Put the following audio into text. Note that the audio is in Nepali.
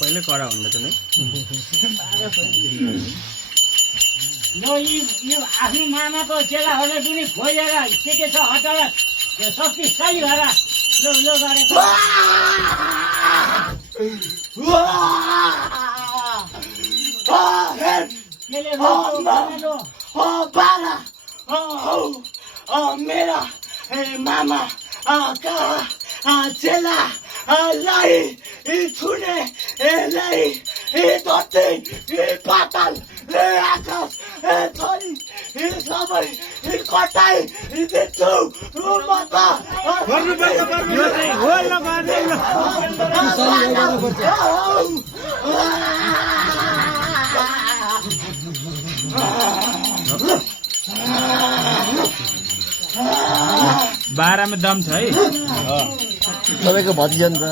पहिले कडा हुँदैछ नि यो आफ्नो मामाको चेलाहरूले पनि खोजेर के छ हटाएर शक्तिशाली भएर लो गरेको मेरा मामा चेला लाई छुने लाई धरती पाताल आकाश थरी सबै कटाइ दिन्छु म त बाह्रमा दम छ है तपाईँको भतिजा नि त